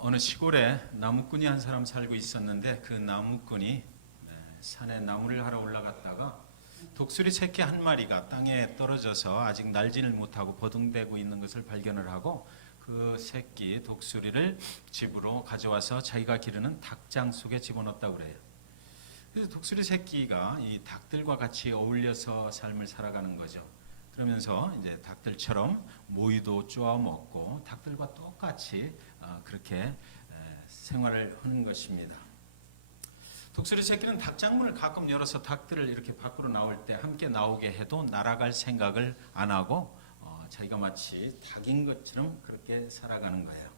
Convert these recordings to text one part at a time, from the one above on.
어느 시골에 나무꾼이 한 사람 살고 있었는데 그 나무꾼이 산에 나무를 하러 올라갔다가 독수리 새끼 한 마리가 땅에 떨어져서 아직 날지를 못하고 버둥대고 있는 것을 발견을 하고 그 새끼 독수리를 집으로 가져와서 자기가 기르는 닭장 속에 집어넣었다고 그래요. 그래서 독수리 새끼가 이 닭들과 같이 어울려서 삶을 살아가는 거죠. 그러면서 이제 닭들처럼 모이도 쪼아 먹고 닭들과 똑같이 그렇게 생활을 하는 것입니다. 독수리 새끼는 닭장문을 가끔 열어서 닭들을 이렇게 밖으로 나올 때 함께 나오게 해도 날아갈 생각을 안 하고 자기가 마치 닭인 것처럼 그렇게 살아가는 거예요.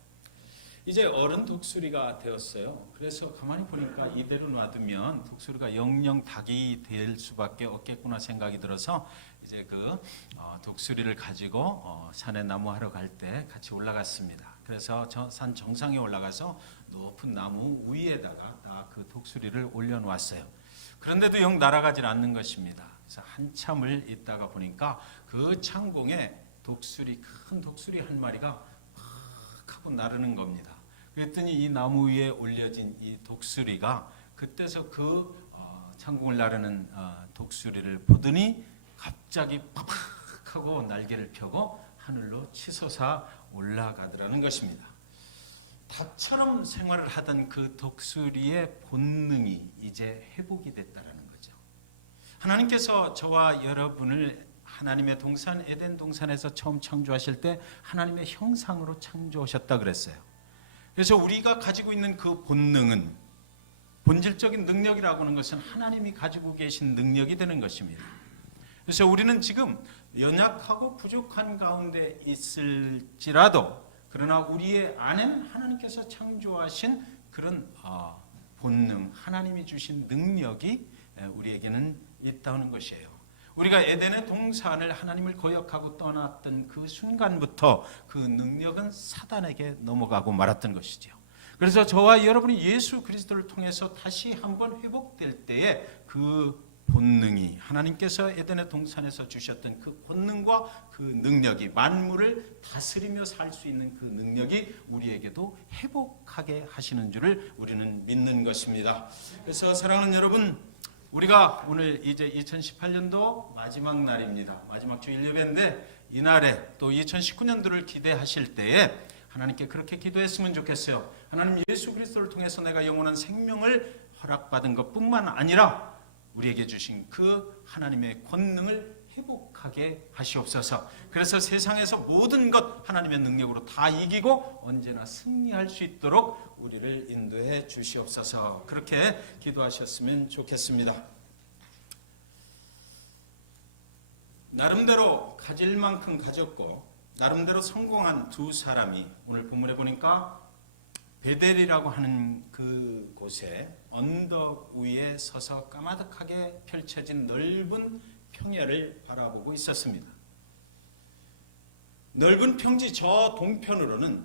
이제 어른 독수리가 되었어요. 그래서 가만히 보니까 이대로 놔두면 독수리가 영영 닭이 될 수밖에 없겠구나 생각이 들어서 이제 그 독수리를 가지고 산에 나무하러 갈 때 같이 올라갔습니다. 그래서 산 정상에 올라가서 높은 나무 위에다가 딱 그 독수리를 올려놓았어요. 그런데도 영 날아가질 않는 것입니다. 그래서 한참을 있다가 보니까 그 창공에 큰 독수리 한 마리가 팍 하고 나르는 겁니다. 그랬더니 이 나무 위에 올려진 이 독수리가 그때서 그 창공을 나르는 독수리를 보더니 갑자기 팍 하고 날개를 펴고 하늘로 치솟아 올라가더라는 것입니다. 닭처럼 생활을 하던 그 독수리의 본능이 이제 회복이 됐다는 거죠. 하나님께서 저와 여러분을 하나님의 동산 에덴 동산에서 처음 창조하실 때 하나님의 형상으로 창조하셨다 그랬어요. 그래서 우리가 가지고 있는 그 본능은 본질적인 능력이라고 하는 것은 하나님이 가지고 계신 능력이 되는 것입니다. 그래서 우리는 지금 연약하고 부족한 가운데 있을지라도 그러나 우리의 안에는 하나님께서 창조하신 그런 본능, 하나님이 주신 능력이 우리에게는 있다는 것이에요. 우리가 에덴의 동산을 하나님을 거역하고 떠났던 그 순간부터 그 능력은 사단에게 넘어가고 말았던 것이죠. 그래서 저와 여러분이 예수 그리스도를 통해서 다시 한번 회복될 때에 그 본능이 하나님께서 에덴의 동산에서 주셨던 그 본능과 그 능력이 만물을 다스리며 살 수 있는 그 능력이 우리에게도 회복하게 하시는 줄을 우리는 믿는 것입니다. 그래서 사랑하는 여러분, 우리가 오늘 이제 2018년도 마지막 날입니다. 마지막 주일 예배인데 이날에 또 2019년도를 기대하실 때에 하나님께 그렇게 기도했으면 좋겠어요. 하나님, 예수 그리스도를 통해서 내가 영원한 생명을 허락받은 것뿐만 아니라 우리에게 주신 그 하나님의 권능을 회복하게 하시옵소서. 그래서 세상에서 모든 것 하나님의 능력으로 다 이기고 언제나 승리할 수 있도록 우리를 인도해 주시옵소서. 그렇게 기도하셨으면 좋겠습니다. 나름대로 가질 만큼 가졌고 나름대로 성공한 두 사람이 오늘 본문에 보니까 베델이라고 하는 그 곳에 언덕 위에 서서 까마득하게 펼쳐진 넓은 평야를 바라보고 있었습니다. 넓은 평지 저 동편으로는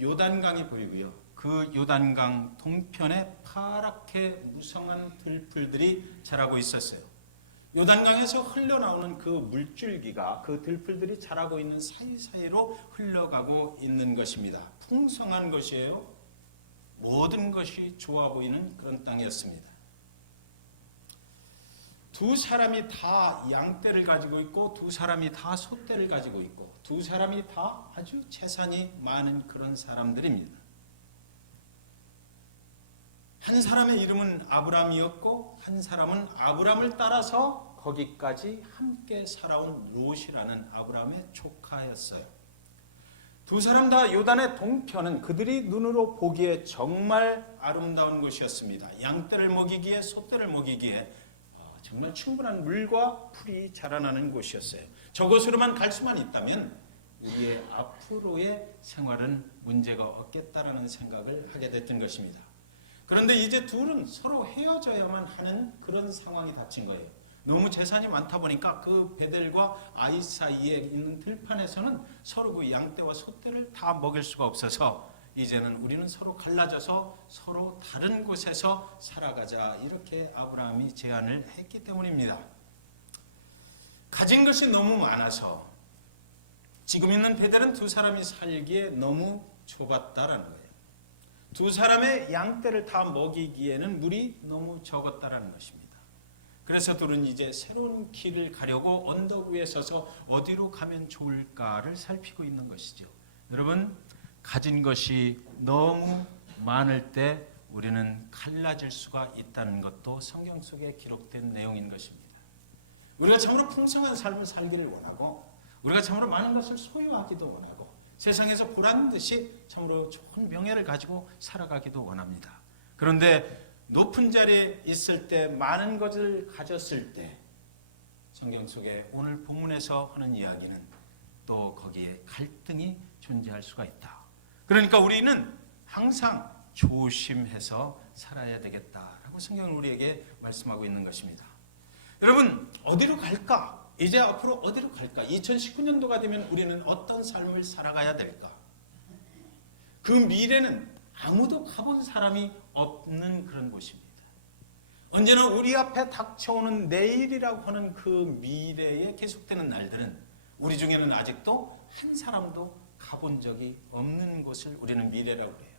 요단강이 보이고요. 그 요단강 동편에 파랗게 무성한 들풀들이 자라고 있었어요. 요단강에서 흘러나오는 그 물줄기가 그 들풀들이 자라고 있는 사이사이로 흘러가고 있는 것입니다. 풍성한 것이에요. 모든 것이 좋아 보이는 그런 땅이었습니다. 두 사람이 다 양떼를 가지고 있고 두 사람이 다 소떼를 가지고 있고 두 사람이 다 아주 재산이 많은 그런 사람들입니다. 한 사람의 이름은 아브람이었고 한 사람은 아브람을 따라서 거기까지 함께 살아온 롯이라는 아브람의 조카였어요. 두 사람 다 요단의 동편은 그들이 눈으로 보기에 정말 아름다운 곳이었습니다. 양떼를 먹이기에 소떼를 먹이기에 정말 충분한 물과 풀이 자라나는 곳이었어요. 저곳으로만 갈 수만 있다면 우리의 앞으로의 생활은 문제가 없겠다라는 생각을 하게 됐던 것입니다. 그런데 이제 둘은 서로 헤어져야만 하는 그런 상황이 닥친 거예요. 너무 재산이 많다 보니까 그 베델과 아이 사이에 있는 들판에서는 서로 그 양떼와 소떼를 다 먹일 수가 없어서 이제는 우리는 서로 갈라져서 서로 다른 곳에서 살아가자, 이렇게 아브라함이 제안을 했기 때문입니다. 가진 것이 너무 많아서 지금 있는 베델은 두 사람이 살기에 너무 좁았다라는 거예요. 두 사람의 양떼를 다 먹이기에는 물이 너무 적었다라는 것입니다. 그래서 둘은 이제 새로운 길을 가려고 언덕 위에 서서 어디로 가면 좋을까를 살피고 있는 것이죠. 여러분, 가진 것이 너무 많을 때 우리는 갈라질 수가 있다는 것도 성경 속에 기록된 내용인 것입니다. 우리가 참으로 풍성한 삶을 살기를 원하고, 우리가 참으로 많은 것을 소유하기도 원하고, 세상에서 보란 듯이 참으로 좋은 명예를 가지고 살아가기도 원합니다. 그런데 높은 자리에 있을 때, 많은 것을 가졌을 때, 성경 속에 오늘 본문에서 하는 이야기는 또 거기에 갈등이 존재할 수가 있다. 그러니까 우리는 항상 조심해서 살아야 되겠다라고 성경은 우리에게 말씀하고 있는 것입니다. 여러분, 어디로 갈까? 이제 앞으로 어디로 갈까? 2019년도가 되면 우리는 어떤 삶을 살아가야 될까? 그 미래는 아무도 가본 사람이 없는 그런 곳입니다. 언제나 우리 앞에 닥쳐오는 내일이라고 하는 그 미래에 계속되는 날들은 우리 중에는 아직도 한 사람도 가본 적이 없는 곳을 우리는 미래라고 해요.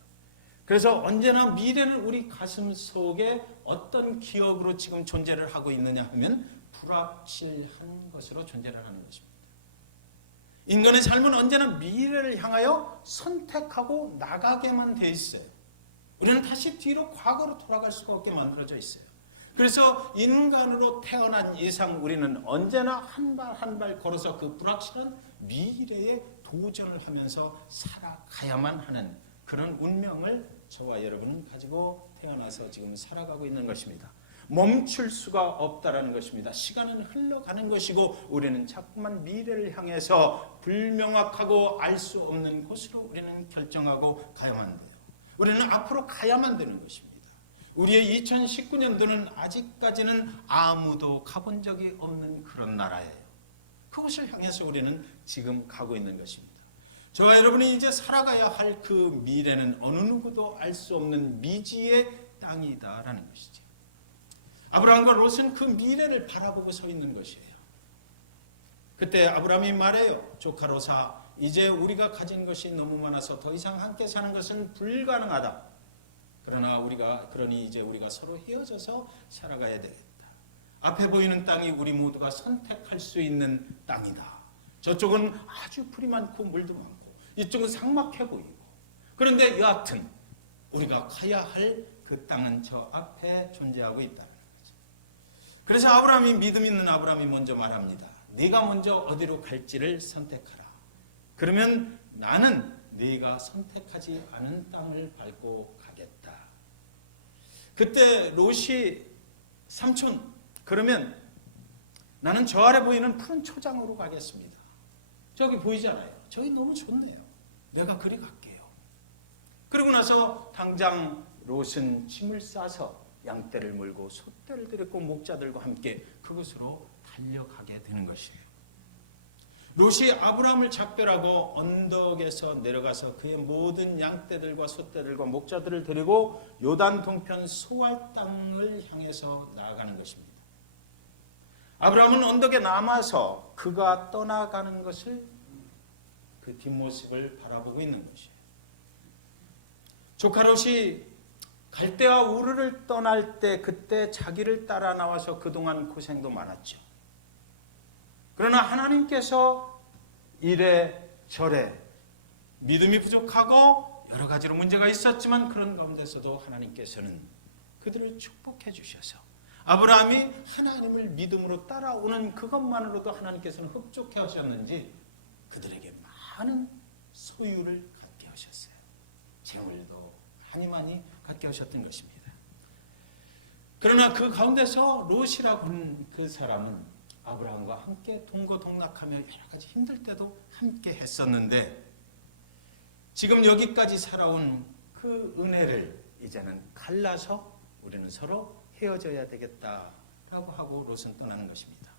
그래서 언제나 미래는 우리 가슴 속에 어떤 기억으로 지금 존재를 하고 있느냐 하면 불확실한 것으로 존재를 하는 것입니다. 인간의 삶은 언제나 미래를 향하여 선택하고 나가게만 돼 있어요. 우리는 다시 뒤로 과거로 돌아갈 수가 없게 만들어져 있어요. 그래서 인간으로 태어난 이상 우리는 언제나 한 발 한 발 걸어서 그 불확실한 미래에 도전을 하면서 살아가야만 하는 그런 운명을 저와 여러분은 가지고 태어나서 지금 살아가고 있는 것입니다. 멈출 수가 없다라는 것입니다. 시간은 흘러가는 것이고 우리는 자꾸만 미래를 향해서 불명확하고 알 수 없는 곳으로 우리는 결정하고 가야만 돼요. 우리는 앞으로 가야만 되는 것입니다. 우리의 2019년도는 아직까지는 아무도 가본 적이 없는 그런 나라예요. 그곳을 향해서 우리는 지금 가고 있는 것입니다. 저와 여러분이 이제 살아가야 할 그 미래는 어느 누구도 알 수 없는 미지의 땅이다라는 것이죠. 아브라함과 롯은 그 미래를 바라보고 서 있는 것이에요. 그때 아브라함이 말해요. 조카 롯아, 이제 우리가 가진 것이 너무 많아서 더 이상 함께 사는 것은 불가능하다. 그러니 이제 우리가 서로 헤어져서 살아가야 되겠다. 앞에 보이는 땅이 우리 모두가 선택할 수 있는 땅이다. 저쪽은 아주 풀이 많고 물도 많고 이쪽은 삭막해 보이고, 그런데 여하튼 우리가 가야 할 그 땅은 저 앞에 존재하고 있다는 거죠. 그래서 아브라함이, 믿음 있는 아브라함이 먼저 말합니다. 네가 먼저 어디로 갈지를 선택하라. 그러면 나는 네가 선택하지 않은 땅을 밟고 가겠다. 그때 롯이 삼촌, 그러면 나는 저 아래 보이는 푸른 초장으로 가겠습니다. 저기 보이잖아요. 저기 너무 좋네요. 내가 그리 갈게요. 그러고 나서 당장 롯은 짐을 싸서 양떼를 몰고 솥대를 들였고 목자들과 함께 그곳으로 달려가게 되는 것이에요. 롯이 아브라함을 작별하고 언덕에서 내려가서 그의 모든 양떼들과 솥대들과 목자들을 데리고 요단 동편 소알 땅을 향해서 나아가는 것입니다. 아브라함은 언덕에 남아서 그가 떠나가는 것을, 그 뒷모습을 바라보고 있는 것이에요. 조카 롯이 갈대와 우르를 떠날 때 그때 자기를 따라 나와서 그동안 고생도 많았죠. 그러나 하나님께서 이래저래 믿음이 부족하고 여러 가지로 문제가 있었지만 그런 가운데서도 하나님께서는 그들을 축복해 주셔서 아브라함이 하나님을 믿음으로 따라오는 그것만으로도 하나님께서는 흡족해 하셨는지 그들에게 많은 소유를 갖게 하셨어요. 재물도 많이 갖게 하셨던 것입니다. 그러나 그 가운데서 롯이라고 하는 그 사람은 아브라함과 함께 동거동락하며 여러 가지 힘들 때도 함께 했었는데 지금 여기까지 살아온 그 은혜를 이제는 갈라서 우리는 서로 헤어져야 되겠다라고 하고 롯은 떠나는 것입니다.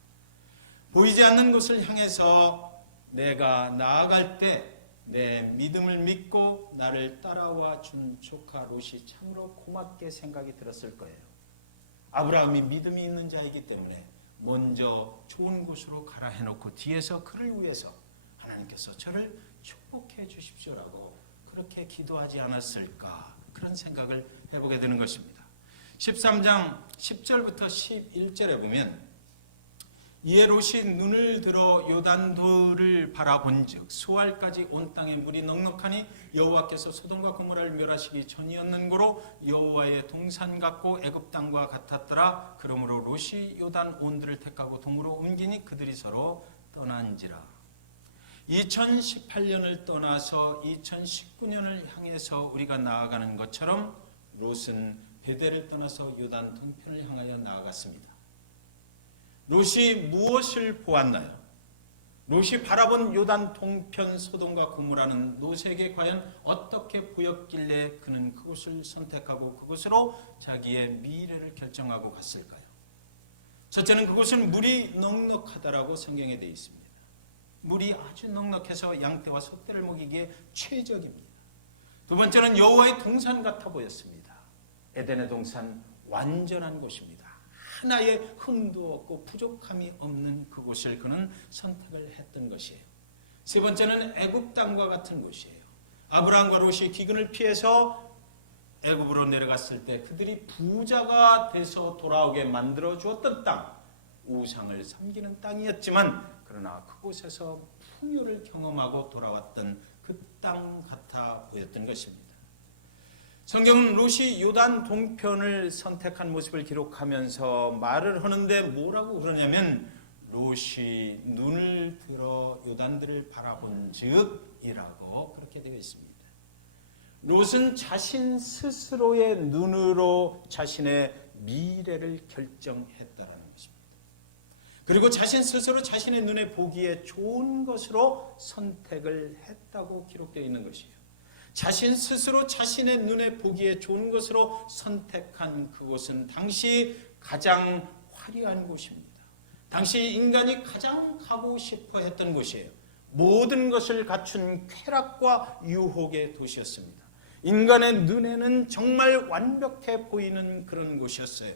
보이지 않는 곳을 향해서 내가 나아갈 때 내 믿음을 믿고 나를 따라와 준 조카 롯이 참으로 고맙게 생각이 들었을 거예요. 아브라함이 믿음이 있는 자이기 때문에 먼저 좋은 곳으로 가라 해놓고 뒤에서 그를 위해서 하나님께서 저를 축복해 주십시오라고 그렇게 기도하지 않았을까, 그런 생각을 해보게 되는 것입니다. 13장 10절부터 11절에 보면 이에 롯이 눈을 들어 요단도를 바라본즉 수알까지 온 땅에 물이 넉넉하니 여호와께서 소돔과 고모라를 멸하시기 전이었는 고로 여호와의 동산 같고 애굽 땅과 같았더라. 그러므로 롯이 요단 온들을 택하고 동으로 옮기니 그들이 서로 떠난지라. 2018년을 떠나서 2019년을 향해서 우리가 나아가는 것처럼 롯은 베델을 떠나서 요단 동편을 향하여 나아갔습니다. 롯이 무엇을 보았나요? 롯이 바라본 요단 동편 소돔과 고모라는 롯에게 과연 어떻게 보였길래 그는 그곳을 선택하고 그곳으로 자기의 미래를 결정하고 갔을까요? 첫째는 그곳은 물이 넉넉하다라고 성경에 되어 있습니다. 물이 아주 넉넉해서 양떼와 소떼를 먹이기에 최적입니다. 두 번째는 여호와의 동산 같아 보였습니다. 에덴의 동산, 완전한 곳입니다. 하나의 흠도 없고 부족함이 없는 그곳을 그는 선택을 했던 것이에요. 세 번째는 애굽 땅과 같은 곳이에요. 아브라함과 롯이 기근을 피해서 애굽으로 내려갔을 때 그들이 부자가 돼서 돌아오게 만들어 주었던 땅, 우상을 섬기는 땅이었지만 그러나 그곳에서 풍요를 경험하고 돌아왔던 그 땅 같아 보였던 것입니다. 성경은 롯이 요단 동편을 선택한 모습을 기록하면서 말을 하는데 뭐라고 그러냐면 롯이 눈을 들어 요단들을 바라본 즉이라고 그렇게 되어 있습니다. 롯은 자신 스스로의 눈으로 자신의 미래를 결정했다라는 것입니다. 그리고 자신 스스로 자신의 눈에 보기에 좋은 것으로 선택을 했다고 기록되어 있는 것이에요. 자신 스스로 자신의 눈에 보기에 좋은 것으로 선택한 그곳은 당시 가장 화려한 곳입니다. 당시 인간이 가장 가고 싶어 했던 곳이에요. 모든 것을 갖춘 쾌락과 유혹의 도시였습니다. 인간의 눈에는 정말 완벽해 보이는 그런 곳이었어요.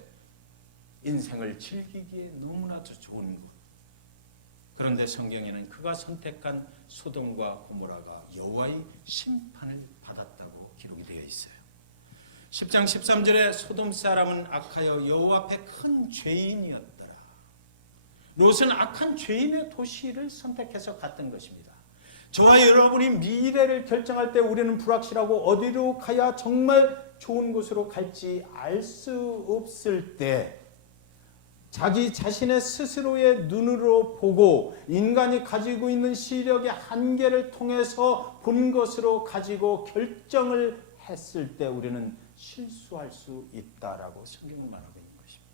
인생을 즐기기에 너무나도 좋은 곳. 그런데 성경에는 그가 선택한 소돔과 고모라가 여호와의 심판을 받았다고 기록이 되어 있어요. 10장 13절에 소돔 사람은 악하여 여호와 앞에 큰 죄인이었더라. 롯은 악한 죄인의 도시를 선택해서 갔던 것입니다. 저와 여러분이 미래를 결정할 때 우리는 불확실하고 어디로 가야 정말 좋은 곳으로 갈지 알 수 없을 때 자기 자신의 스스로의 눈으로 보고 인간이 가지고 있는 시력의 한계를 통해서 본 것으로 가지고 결정을 했을 때 우리는 실수할 수 있다라고 성경은 말하고 있는 것입니다.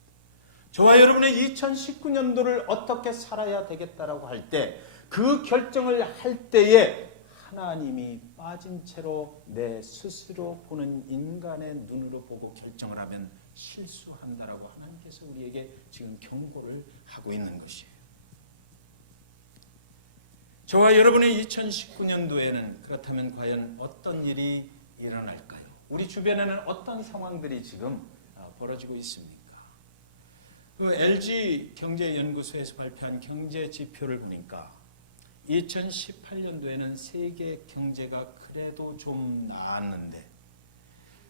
저와 여러분의 2019년도를 어떻게 살아야 되겠다라고 할 때 그 결정을 할 때에 하나님이 빠진 채로 내 스스로 보는 인간의 눈으로 보고 결정을 하면 실수한다라고 하나님께서 우리에게 지금 경고를 하고 있는 것이에요. 저와 여러분의 2019년도에는 그렇다면 과연 어떤 일이 일어날까요? 우리 주변에는 어떤 상황들이 지금 벌어지고 있습니까? 그 LG 경제연구소에서 발표한 경제 지표를 보니까 2018년도에는 세계 경제가 그래도 좀 나았는데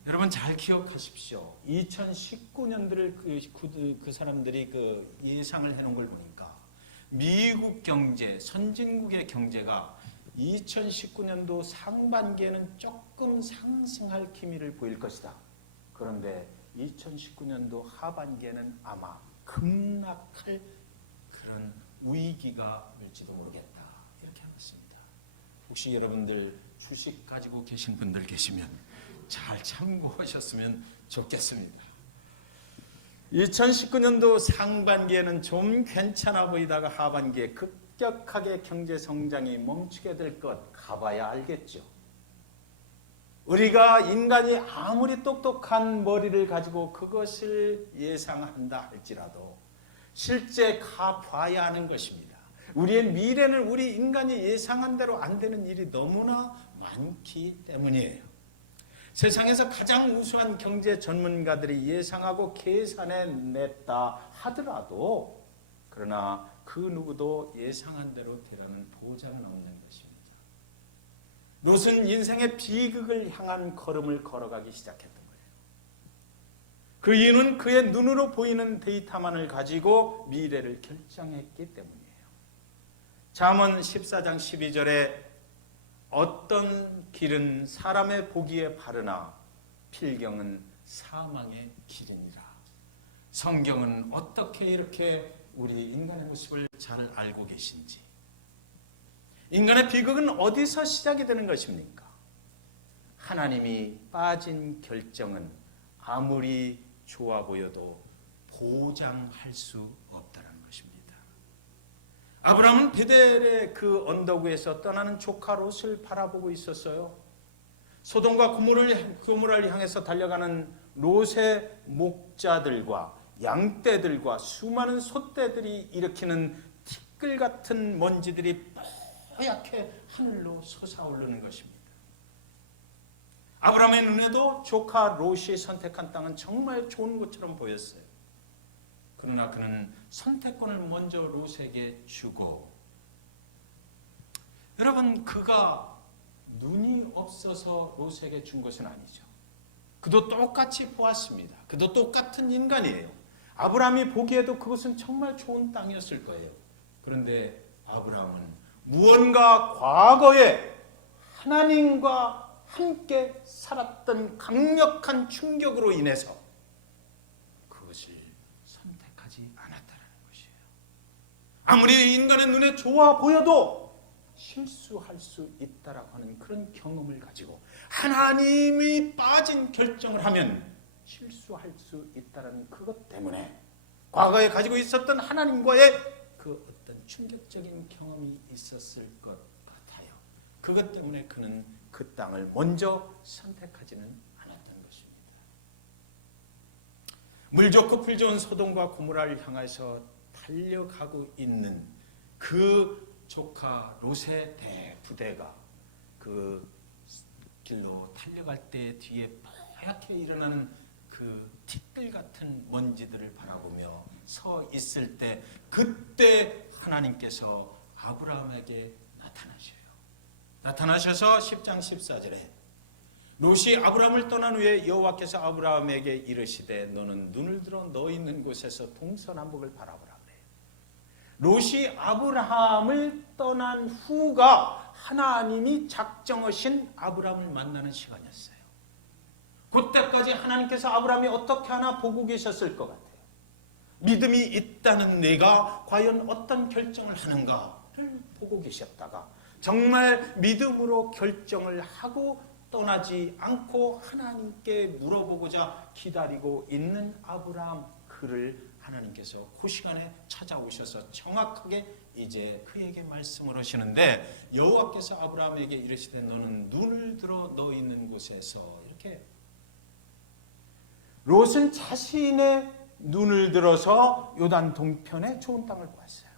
여러분 잘 기억하십시오. 2019년도를 그 사람들이 그 예상을 해놓은 걸 보니까 미국 경제, 선진국의 경제가 2019년도 상반기에는 조금 상승할 기미를 보일 것이다. 그런데 2019년도 하반기에는 아마 급락할 그런 위기가 올지도 모르겠다. 이렇게 하겠습니다. 혹시 여러분들 주식 가지고 계신 분들 계시면 잘 참고하셨으면 좋겠습니다. 2019년도 상반기에는 좀 괜찮아 보이다가 하반기에 급격하게 경제 성장이 멈추게 될 것 가봐야 알겠죠. 우리가 인간이 아무리 똑똑한 머리를 가지고 그것을 예상한다 할지라도 실제 가봐야 하는 것입니다. 우리의 미래는 우리 인간이 예상한 대로 안 되는 일이 너무나 많기 때문이에요. 세상에서 가장 우수한 경제 전문가들이 예상하고 계산해냈다 하더라도 그러나 그 누구도 예상한 대로 되라는 보장은 없는 것입니다. 롯은 인생의 비극을 향한 걸음을 걸어가기 시작했던 거예요. 그 이유는 그의 눈으로 보이는 데이터만을 가지고 미래를 결정했기 때문이에요. 잠언 14장 12절에 어떤 길은 사람의 보기에 바르나 필경은 사망의 길이니라. 성경은 어떻게 이렇게 우리 인간의 모습을 잘 알고 계신지. 인간의 비극은 어디서 시작이 되는 것입니까? 하나님이 빠진 결정은 아무리 좋아 보여도 보장할 수 없다는 것입니다. 아브라함은 베델의 그 언덕 위에서 떠나는 조카 롯을 바라보고 있었어요. 소돔과 고모라를 향해서 달려가는 롯의 목자들과 양떼들과 수많은 솥대들이 일으키는 티끌 같은 먼지들이 뽀얗게 하늘로 솟아오르는 것입니다. 아브라함의 눈에도 조카 롯이 선택한 땅은 정말 좋은 것처럼 보였어요. 그러나 그는 선택권을 먼저 롯에게 주고, 여러분, 그가 눈이 없어서 롯에게 준 것은 아니죠. 그도 똑같이 보았습니다. 그도 똑같은 인간이에요. 아브라함이 보기에도 그것은 정말 좋은 땅이었을 거예요. 그런데 아브라함은 무언가 과거에 하나님과 함께 살았던 강력한 충격으로 인해서 그것을 선택하지 않았다는 것이에요. 아무리 인간의 눈에 좋아 보여도 실수할 수 있다라고 하는 그런 경험을 가지고 하나님이 빠진 결정을 하면 실수할 수 있다는 그것 때문에 과거에 가지고 있었던 하나님과의 그 어떤 충격적인 경험이 있었을 것 같아요. 그것 때문에 그는 그 땅을 먼저 선택하지는 않았던 것입니다. 물 좋고 풀 좋은 소돔과 고모라를 향해서 달려가고 있는 그 조카 롯의 대부대가 그 길로 달려갈 때 뒤에 뽀얗게 일어나는 그 티끌 같은 먼지들을 바라보며 서 있을 때, 그때 하나님께서 아브라함에게 나타나셔서 10장 14절에 롯이 아브라함을 떠난 후에 여호와께서 아브라함에게 이르시되 너는 눈을 들어 너 있는 곳에서 동서남북을 바라보라 그래요. 롯이 아브라함을 떠난 후가 하나님이 작정하신 아브라함을 만나는 시간이었어요. 그때까지 하나님께서 아브라함이 어떻게 하나 보고 계셨을 것 같아요. 믿음이 있다는 내가 과연 어떤 결정을 하는가를 보고 계셨다가 정말 믿음으로 결정을 하고 떠나지 않고 하나님께 물어보고자 기다리고 있는 아브라함, 그를 하나님께서 그 시간에 찾아오셔서 정확하게 이제 그에게 말씀을 하시는데, 여호와께서 아브라함에게 이르시되 너는 눈을 들어 너 있는 곳에서, 이렇게 롯은 자신의 눈을 들어서 요단 동편의 좋은 땅을 보았어요.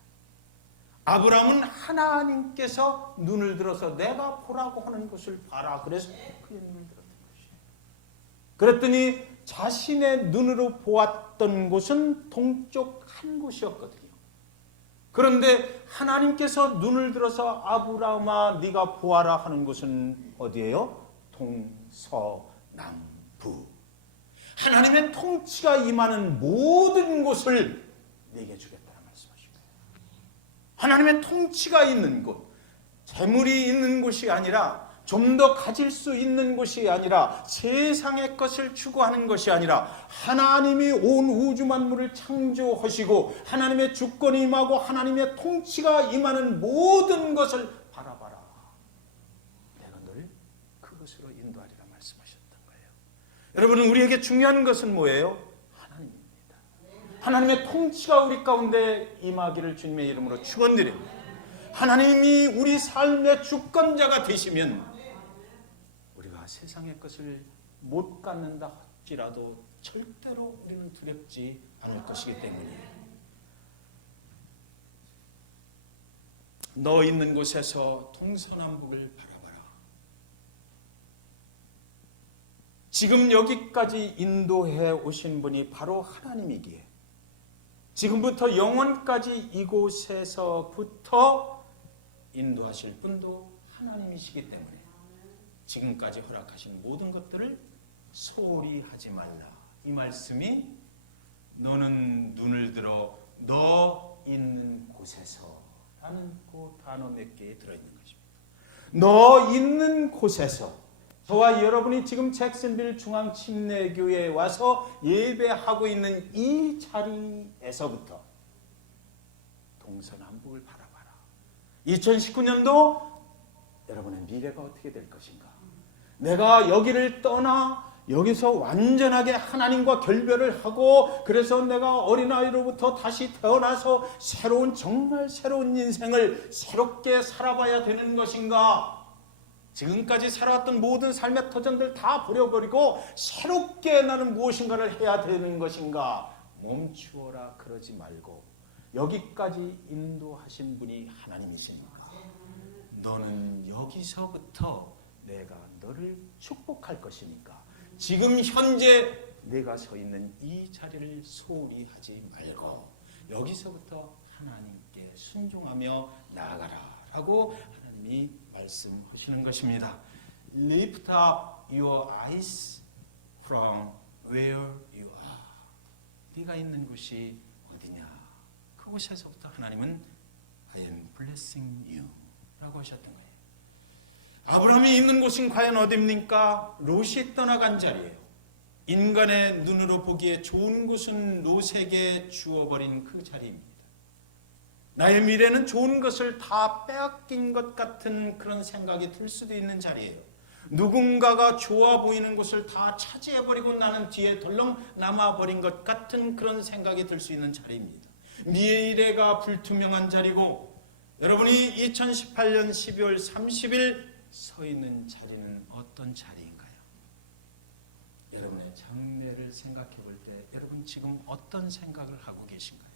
아브라함은 하나님께서 눈을 들어서 내가 보라고 하는 것을 봐라, 그래서 그의 눈을 들었던 것이에요. 그랬더니 자신의 눈으로 보았던 곳은 동쪽 한 곳이었거든요. 그런데 하나님께서 눈을 들어서 아브라함아 네가 보아라 하는 곳은 어디예요? 동서남북. 하나님의 통치가 임하는 모든 곳을 네게 주겠다는 말씀하십니다. 하나님의 통치가 있는 곳, 재물이 있는 곳이 아니라, 좀 더 가질 수 있는 곳이 아니라, 세상의 것을 추구하는 것이 아니라, 하나님이 온 우주 만물을 창조하시고 하나님의 주권이 임하고 하나님의 통치가 임하는 모든 것을 바라봐라. 내가 너를 그것으로 인도하리라 말씀하셨던 거예요. 여러분, 우리에게 중요한 것은 뭐예요? 하나님입니다. 하나님의 통치가 우리 가운데 임하기를 주님의 이름으로 축원드립니다. 하나님이 우리 삶의 주권자가 되시면 우리가 세상의 것을 못 갖는다 할지라도 절대로 우리는 두렵지 않을 것이기 때문이에요. 너 있는 곳에서 동서남북을 바라봐라. 지금 여기까지 인도해 오신 분이 바로 하나님이기에 지금부터 영원까지 이곳에서부터 인도하실 분도 하나님이시기 때문에 지금까지 허락하신 모든 것들을 소홀히 하지 말라. 이 말씀이 너는 눈을 들어 너 있는 곳에서 라는 그 단어 몇 개에 들어있는 것입니다. 너 있는 곳에서, 저와 여러분이 지금 잭슨빌 중앙 침례교회에 와서 예배하고 있는 이 자리에서부터 동서남북을 바라봐라. 2019년도 여러분의 미래가 어떻게 될 것인가? 내가 여기를 떠나 여기서 완전하게 하나님과 결별을 하고 그래서 내가 어린아이로부터 다시 태어나서 정말 새로운 인생을 새롭게 살아봐야 되는 것인가? 지금까지 살아왔던 모든 삶의 터전들 다 버려버리고 새롭게 나는 무엇인가를 해야 되는 것인가? 멈추어라. 그러지 말고 여기까지 인도하신 분이 하나님이십니까? 너는 여기서부터 내가 너를 축복할 것이니까 지금 현재 내가 서 있는 이 자리를 소홀히 하지 말고 여기서부터 하나님께 순종하며 나아가라 라고 하나님이 말씀하시는 것입니다. Lift up your eyes from where you are. 네가 있는 곳이 어디냐? 그곳에서부터 하나님은 I am blessing you 라고 하셨던 거예요. 아브라함이 있는 곳은 과연 어디입니까? 롯이 떠나간 자리예요. 인간의 눈으로 보기에 좋은 곳은 롯에게 주어버린 그 자리입니다. 나의 미래는 좋은 것을 다 빼앗긴 것 같은 그런 생각이 들 수도 있는 자리예요. 누군가가 좋아 보이는 곳을 다 차지해버리고 나는 뒤에 덜렁 남아버린 것 같은 그런 생각이 들 수 있는 자리입니다. 미래가 불투명한 자리고 여러분이 2018년 12월 30일 서 있는 자리는 어떤 자리인가요? 여러분의 장래를 생각해 볼 때 여러분 지금 어떤 생각을 하고 계신가요?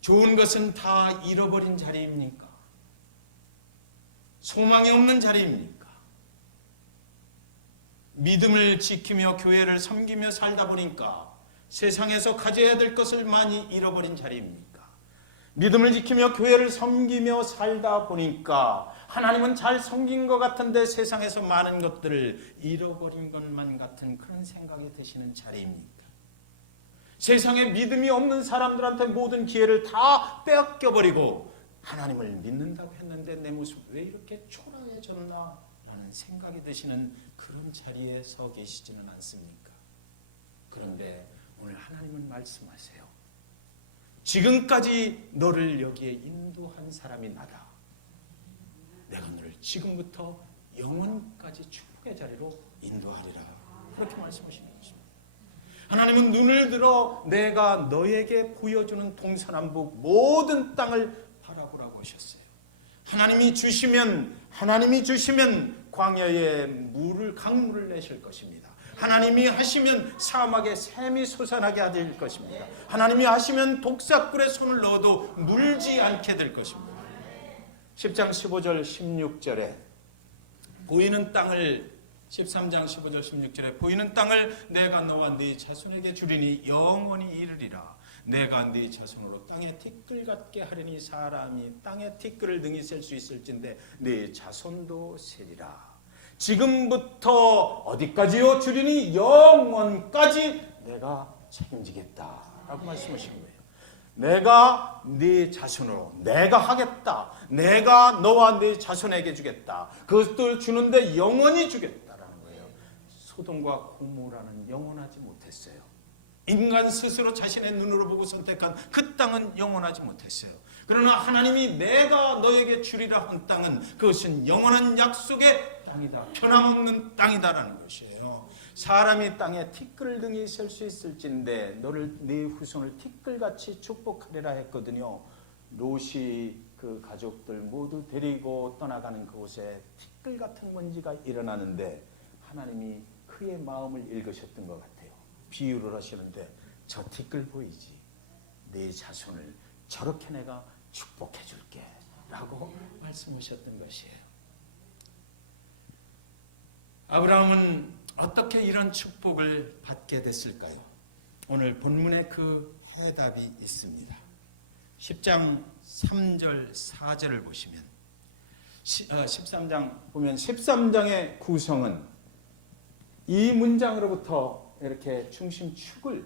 좋은 것은 다 잃어버린 자리입니까? 소망이 없는 자리입니까? 믿음을 지키며 교회를 섬기며 살다 보니까 세상에서 가져야 될 것을 많이 잃어버린 자리입니까? 믿음을 지키며 교회를 섬기며 살다 보니까 하나님은 잘 섬긴 것 같은데 세상에서 많은 것들을 잃어버린 것만 같은 그런 생각이 드시는 자리입니까? 세상에 믿음이 없는 사람들한테 모든 기회를 다 빼앗겨버리고 하나님을 믿는다고 했는데 내 모습 왜 이렇게 초라해졌나 라는 생각이 드시는 그런 자리에 서 계시지는 않습니까? 그런데 오늘 하나님은 말씀하세요. 지금까지 너를 여기에 인도한 사람이 나다. 내가 너를 지금부터 영원까지 축복의 자리로 인도하리라. 그렇게 말씀하시는 것입니다. 하나님은 눈을 들어 내가 너에게 보여주는 동서남북 모든 땅을 바라보라고 하셨어요. 하나님이 주시면 광야에 강물을 내실 것입니다. 하나님이 하시면 사막에 샘이 솟아나게 하실 것입니다. 하나님이 하시면 독사꿀에 손을 넣어도 물지 않게 될 것입니다. 10장 15절 16절에 보이는 땅을 13장 15절 16절에 보이는 땅을 내가 너와 네 자손에게 주리니 영원히 이르리라. 내가 네 자손으로 땅에 티끌 같게 하려니 사람이 땅에 티끌을 능히 셀 수 있을진데 네 자손도 세리라. 지금부터 어디까지요? 주리니 영원까지 내가 책임지겠다라고 말씀하신 거예요. 내가 네 자손으로 내가 하겠다. 내가 너와 네 자손에게 주겠다. 그것들 주는데 영원히 주겠다라는 거예요. 소돔과 고모라는 영원하지 못했어요. 인간 스스로 자신의 눈으로 보고 선택한 그 땅은 영원하지 못했어요. 그러나 하나님이 내가 너에게 주리라 한 땅은 그것은 영원한 약속의 땅이다. 변함없는 땅이다라는 것이에요. 사람이 땅에 티끌 등이 셀 수 있을진데 너를 네 후손을 티끌같이 축복하리라 했거든요. 롯이 그 가족들 모두 데리고 떠나가는 그곳에 티끌 같은 먼지가 일어나는데 하나님이 그의 마음을 읽으셨던 것 같아요. 비유를 하시는데 저 티끌 보이지? 네 자손을 저렇게 내가 축복해 줄게 라고 말씀하셨던 것이에요. 아브라함은 어떻게 이런 축복을 받게 됐을까요? 오늘 본문에 그 해답이 있습니다. 10장 3절 4절을 보시면 13장 보면 13장의 구성은 이 문장으로부터 이렇게 중심축을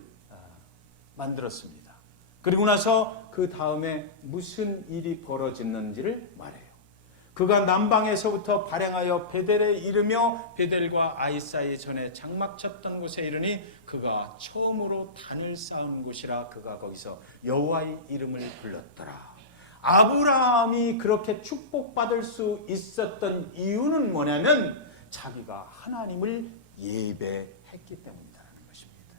만들었습니다. 그리고 나서 그 다음에 무슨 일이 벌어졌는지를 말해요. 그가 남방에서부터 발행하여 베델에 이르며 베델과 아이 사이 전에 장막 쳤던 곳에 이르니 그가 처음으로 단을 쌓은 곳이라 그가 거기서 여호와의 이름을 불렀더라. 아브라함이 그렇게 축복받을 수 있었던 이유는 뭐냐면 자기가 하나님을 예배했기 때문이라는 것입니다.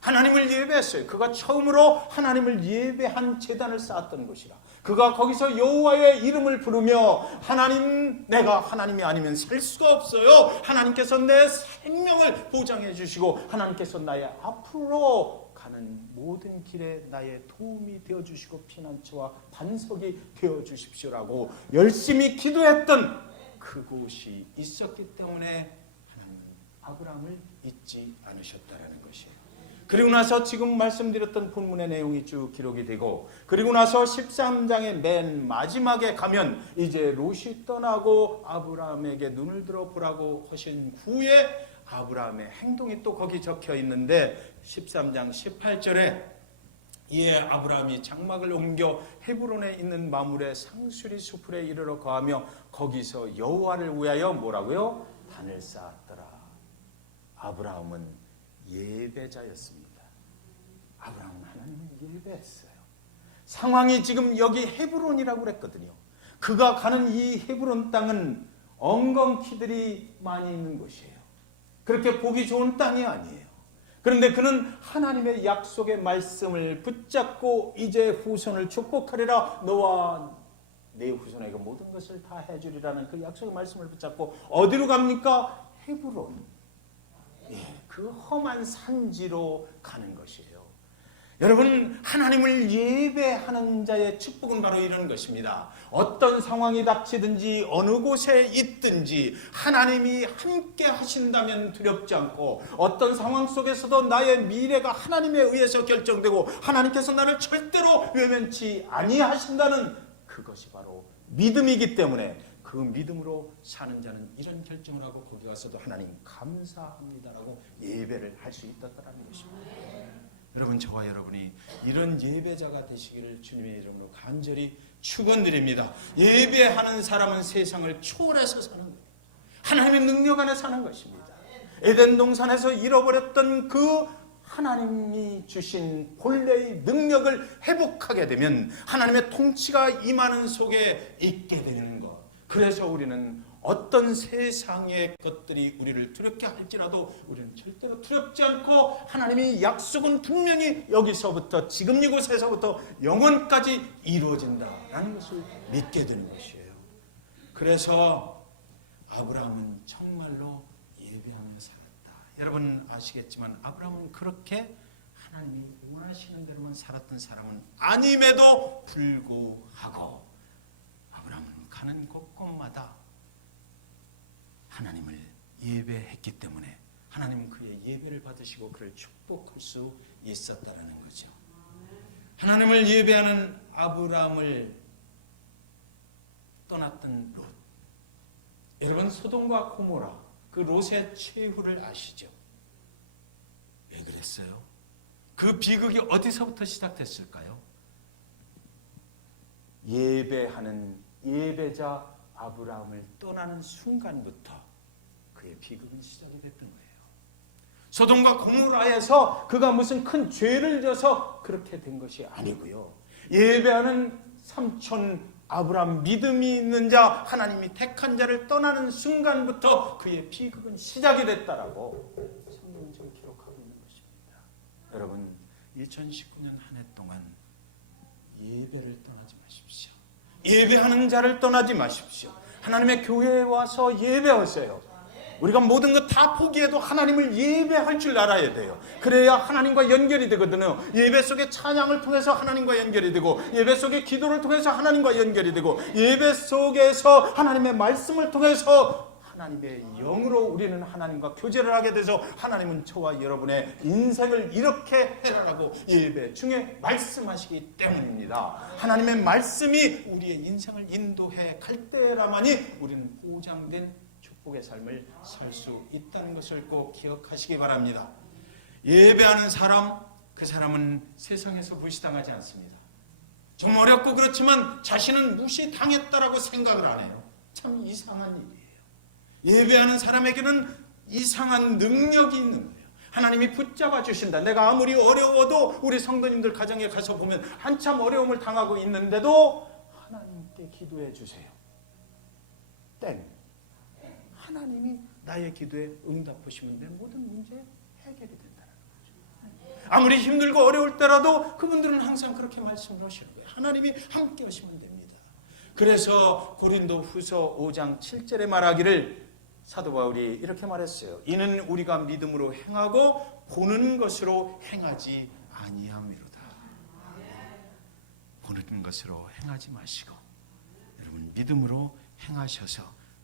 하나님을 예배했어요. 그가 처음으로 하나님을 예배한 제단을 쌓았던 곳이라. 그가 거기서 여호와의 이름을 부르며 하나님, 내가 하나님이 아니면 살 수가 없어요. 하나님께서 내 생명을 보장해 주시고 하나님께서 나의 앞으로 가는 모든 길에 나의 도움이 되어주시고 피난처와 반석이 되어주십시오라고 열심히 기도했던 그곳이 있었기 때문에 하나님은 아브라함을 잊지 않으셨다라는 것이에요. 그리고 나서 지금 말씀드렸던 본문의 내용이 쭉 기록이 되고, 그리고 나서 13장의 맨 마지막에 가면 이제 롯이 떠나고 아브라함에게 눈을 들어 보라고 하신 후에 아브라함의 행동이 또 거기 적혀 있는데 13장 18절에 이에 아브라함이 장막을 옮겨 헤브론에 있는 마물의 상수리 수풀에 이르러 거하며 거기서 여호와를 위하여 뭐라고요? 단을 쌓았더라. 아브라함은 예배자였습니다. 아브라함은 하나님을 예배했어요. 상황이 지금 여기 헤브론이라고 그랬거든요. 그가 가는 이 헤브론 땅은 엉겅퀴들이 많이 있는 곳이에요. 그렇게 보기 좋은 땅이 아니에요. 그런데 그는 하나님의 약속의 말씀을 붙잡고 이제 후손을 축복하리라, 너와 내 후손에게 모든 것을 다 해주리라는 그 약속의 말씀을 붙잡고 어디로 갑니까? 헤브론. 그 험한 산지로 가는 것이에요. 여러분, 하나님을 예배하는 자의 축복은 바로 이런 것입니다. 어떤 상황이 닥치든지 어느 곳에 있든지 하나님이 함께 하신다면 두렵지 않고, 어떤 상황 속에서도 나의 미래가 하나님에 의해서 결정되고 하나님께서 나를 절대로 외면치 아니하신다는 그것이 바로 믿음이기 때문에 그 믿음으로 사는 자는 이런 결정을 하고 거기 가서도 하나님 감사합니다라고 예배를 할 수 있다는 것입니다. 여러분, 저와 여러분이 이런 예배자가 되시기를 주님의 이름으로 간절히 축원드립니다. 예배하는 사람은 세상을 초월해서 사는 거예요. 하나님의 능력 안에 사는 것입니다. 에덴 동산에서 잃어버렸던 그 하나님이 주신 본래의 능력을 회복하게 되면 하나님의 통치가 임하는 속에 있게 되는 것. 그래서 우리는 어떤 세상의 것들이 우리를 두렵게 할지라도 우리는 절대로 두렵지 않고 하나님의 약속은 분명히 여기서부터, 지금 이곳에서부터 영원까지 이루어진다라는 것을 믿게 되는 것이에요. 그래서 아브라함은 정말로 예배하며 살았다. 여러분 아시겠지만 아브라함은 그렇게 하나님이 원하시는 대로만 살았던 사람은 아님에도 불구하고 아브라함은 가는 곳곳마다 하나님을 예배했기 때문에 하나님은 그의 예배를 받으시고 그를 축복할 수 있었다는 거죠. 하나님을 예배하는 아브라함을 떠났던 롯. 여러분, 소돔과 고모라 그 롯의 최후를 아시죠? 왜 그랬어요? 그 비극이 어디서부터 시작됐을까요? 예배하는 예배자 아브라함을 떠나는 순간부터 그의 비극은 시작이 됐던 거예요. 소돔과 고모라에서 그가 무슨 큰 죄를 져서 그렇게 된 것이 아니고요. 예배하는 삼촌 아브라함, 믿음이 있는 자, 하나님이 택한 자를 떠나는 순간부터 그의 비극은 시작이 됐다라고 성경은 지금 기록하고 있는 것입니다. 여러분, 2019년 한 해 동안 예배를 떠나지 마십시오. 예배하는 자를 떠나지 마십시오. 하나님의 교회에 와서 예배하세요. 우리가 모든 것 다 포기해도 하나님을 예배할 줄 알아야 돼요. 그래야 하나님과 연결이 되거든요. 예배 속에 찬양을 통해서 하나님과 연결이 되고, 예배 속에 기도를 통해서 하나님과 연결이 되고, 예배 속에서 하나님의 말씀을 통해서 하나님의 영으로 우리는 하나님과 교제를 하게 돼서 하나님은 저와 여러분의 인생을 이렇게 해라라고 예배 중에 말씀하시기 때문입니다. 하나님의 말씀이 우리의 인생을 인도해 갈 때라만이 우리는 보장된 축복의 삶을 살 수 있다는 것을 꼭 기억하시기 바랍니다. 예배하는 사람, 그 사람은 세상에서 무시당하지 않습니다. 좀 어렵고 그렇지만 자신은 무시당했다라고 생각을 안 해요. 참 이상한 일이에요. 예배하는 사람에게는 이상한 능력이 있는 거예요. 하나님이 붙잡아 주신다. 내가 아무리 어려워도 우리 성도님들 가정에 가서 보면 한참 어려움을 당하고 있는데도 하나님께 기도해 주세요. 땡. 하나님이 나의 기도에 응답하시면 내 모든 문제 해결이 된다는 거죠. 아무리 힘들고 어려울 때라도 그분들은 항상 그렇게 말씀을 하시는 거예요. 하나님이 함께 하시면 됩니다. 그래서 고린도후서 5장 7절에 말하기를 사도 바울이 이렇게 말했어요. 이는 우리가 믿음으로 행하고 보는 것으로 행하지 아니함이로다. 보는 것으로 행하지 마시고 여러분 믿음으로 행하셔서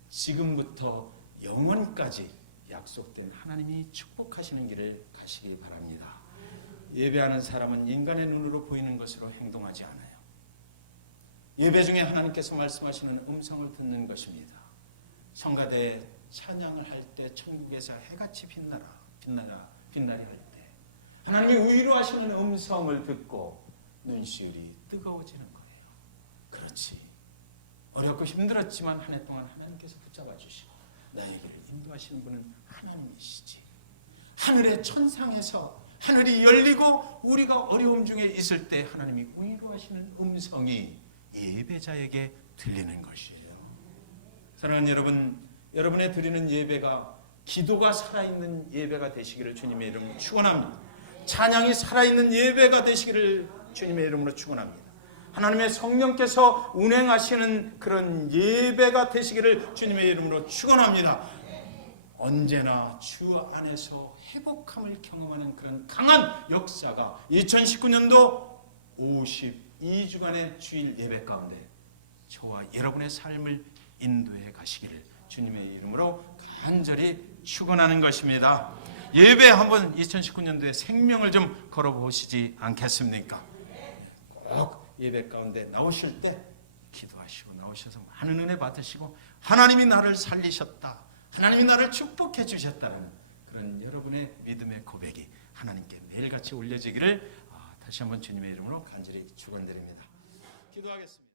지금부터 영원까지 약속된 하나님이 축복하시는 길을 가시기 바랍니다. 예배하는 사람은 인간의 눈으로 보이는 것으로 행동하지 않아요. 예배 중에 하나님께서 말씀하시는 음성을 듣는 것입니다. 성가대 찬양을 할 때 천국에서 해같이 빛나리 할 때 하나님이 위로하시는 음성을 듣고 눈시울이 뜨거워지는 거예요. 그렇지. 어렵고 힘들었지만 한 해 동안 하나님께서 붙잡아 주시고 나의 길을 인도하시는 분은 하나님이시지. 하늘의 천상에서 하늘이 열리고 우리가 어려움 중에 있을 때 하나님이 위로하시는 음성이 예배자에게 들리는 것이에요. 사랑하는 여러분, 여러분의 드리는 예배가 기도가 살아있는 예배가 되시기를 주님의 이름으로 축원합니다. 찬양이 살아있는 예배가 되시기를 주님의 이름으로 축원합니다. 하나님의 성령께서 운행하시는 그런 예배가 되시기를 주님의 이름으로 축원합니다. 언제나 주 안에서 회복함을 경험하는 그런 강한 역사가 2019년도 52주간의 주일 예배 가운데 저와 여러분의 삶을 인도해 가시기를 주님의 이름으로 간절히 축원하는 것입니다. 예배 한번 2019년도에 생명을 좀 걸어보시지 않겠습니까? 꼭 예배 가운데 나오실 때 기도하시고 나오셔서 많은 은혜 받으시고 하나님이 나를 살리셨다. 하나님이 나를 축복해 주셨다는 그런 여러분의 믿음의 고백이 하나님께 매일같이 올려지기를 다시 한번 주님의 이름으로 간절히 축원드립니다. 기도하겠습니다.